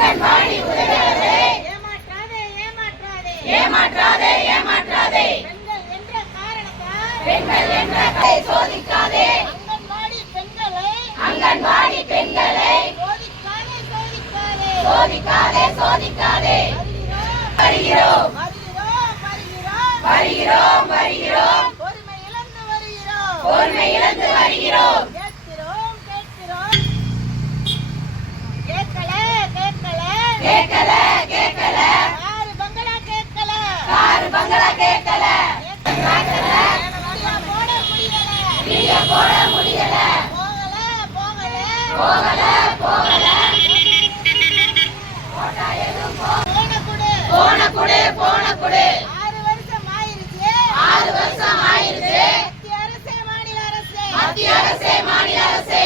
அங்கன்வாடி உதவியாளரே ஏமாற்றாதே ஏமாற்றாதே பெண்கள் என்ற சோதிக்காதே அங்கன்வாடி பெண்களை சோதிக்காதே சோதிக்காதே வருகிறோம் வருகிறோம் வருகிறோம் பொறுமை இழந்து வருகிறோம் கேட்கல கேட்கல காரு பங்களா கேட்கல போட முடியல போகல போன குடு 6 வருஷம் ஆயிருச்சு மத்திய அரசே மாநில அரசே